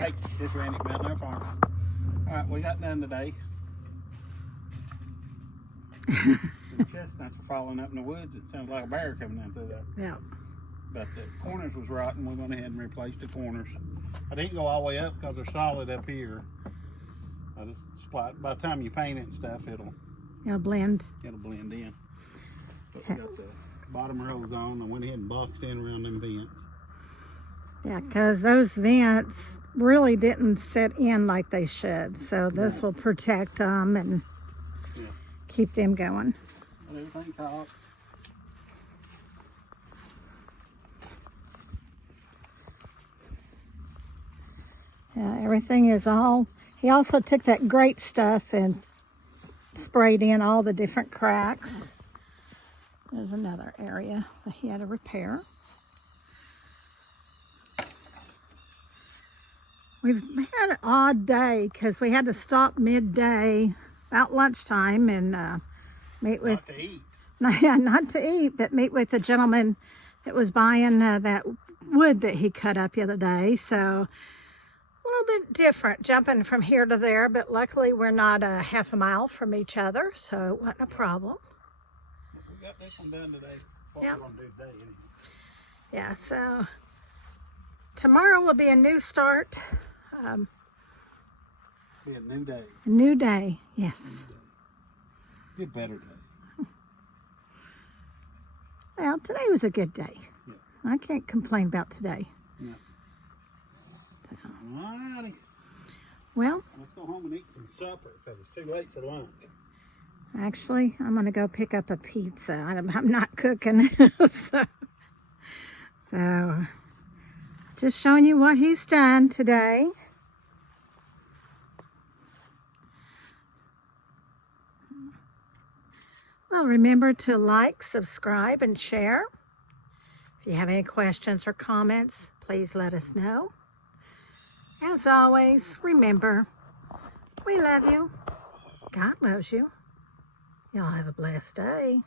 Hey, this Randy Mountain Air Farm. Alright, we got done today. The chestnuts were falling up in the woods. It sounded like a bear coming in through there. Yeah. But the corners was rotten. We went ahead and replaced the corners. I didn't go all the way up because they're solid up here. I just splat. By the time you paint it and stuff, it'll blend. It'll blend in. But we got the bottom rows on. I went ahead and boxed in around them vents. Yeah, because those vents really didn't set in like they should. So this will protect them and keep them going. Got everything top. Yeah, everything is all. He also took that great stuff and sprayed in all the different cracks. There's another area that he had to repair. We've had an odd day because we had to stop midday, about lunchtime, and meet with... Not to eat. Not to eat, but meet with the gentleman that was buying that wood that he cut up the other day. So a little bit different, jumping from here to there, but luckily we're not a half a mile from each other, so it wasn't a problem. We got this one done today. What we're going to do today, anyway. Yeah, so tomorrow will be a new start. Be a new day. A new day, yes. Be a better day. Well, today was a good day. Yeah. I can't complain about today. Yeah. Alrighty. Well, let's go home and eat some supper because it's too late for lunch. Actually, I'm going to go pick up a pizza. I'm not cooking. so, just showing you what he's done today. Well, remember to like, subscribe, and share. If you have any questions or comments, please let us know. As always, remember, we love you. God loves you. Y'all have a blessed day.